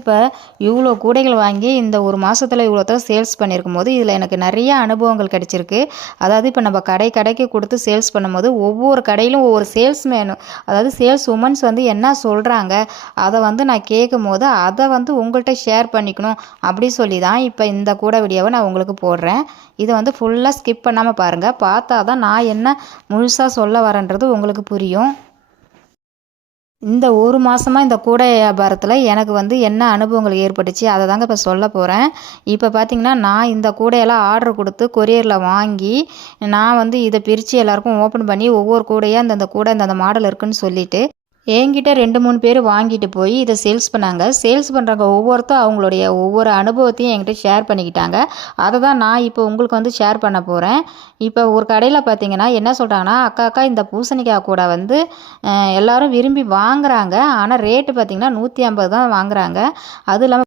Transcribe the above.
இப்போ இவ்வளோ கூடைகள் வாங்கி இந்த ஒரு மாதத்தில் இவ்வளோத்த சேல்ஸ் பண்ணியிருக்கும் போது இதில் எனக்கு நிறைய அனுபவங்கள் கிடைச்சிருக்கு. அதாவது இப்போ நம்ம கடைக்கு கொடுத்து சேல்ஸ் பண்ணும்போது ஒவ்வொரு கடையிலும் ஒவ்வொரு சேல்ஸ்மேனு, அதாவது சேல்ஸ் உமன்ஸ் என்ன சொல்கிறாங்க அதை நான் கேட்கும் போது அதை உங்கள்கிட்ட ஷேர் பண்ணிக்கணும் அப்படி சொல்லி தான் இப்போ இந்த கூடை வீடியோவை நான் உங்களுக்கு போடுறேன். இதை ஃபுல்லாக ஸ்கிப் பண்ணாமல் பாருங்கள். பார்த்தா தான் நான் என்ன முழுசாக சொல்ல வரேன்றது உங்களுக்கு புரியும். இந்த ஒரு மாதமாக இந்த கூடை வியாபாரத்தில் எனக்கு என்ன அனுபவங்கள் ஏற்பட்டுச்சு அதை தாங்க இப்போ சொல்ல போகிறேன். இப்போ பார்த்திங்கன்னா நான் இந்த கூடையெல்லாம் ஆர்டர் கொடுத்து கொரியரில் வாங்கி நான் இதை பிரித்து எல்லாருக்கும் ஓப்பன் பண்ணி ஒவ்வொரு கூடையாக இந்த கூடை இந்த மாடல் இருக்குதுன்னு சொல்லிவிட்டு என்கிட்ட 2-3 பேர் வாங்கிட்டு போய் இதை சேல்ஸ் பண்ணாங்க. சேல்ஸ் பண்ணுறவங்க ஒவ்வொருத்தரும் அவங்களுடைய ஒவ்வொரு அனுபவத்தையும் என்கிட்ட ஷேர் பண்ணிக்கிட்டாங்க. அதை தான் நான் இப்போ உங்களுக்கு ஷேர் பண்ண போகிறேன். இப்போ ஒரு கடையில் பார்த்தீங்கன்னா என்ன சொல்கிறாங்கன்னா, அக்கா இந்த பூசணிக்காய் கூட எல்லாரும் விரும்பி வாங்குறாங்க. ஆனால் ரேட்டு பார்த்திங்கன்னா 150 தான் வாங்குறாங்க. அதுவும் இல்லாமல்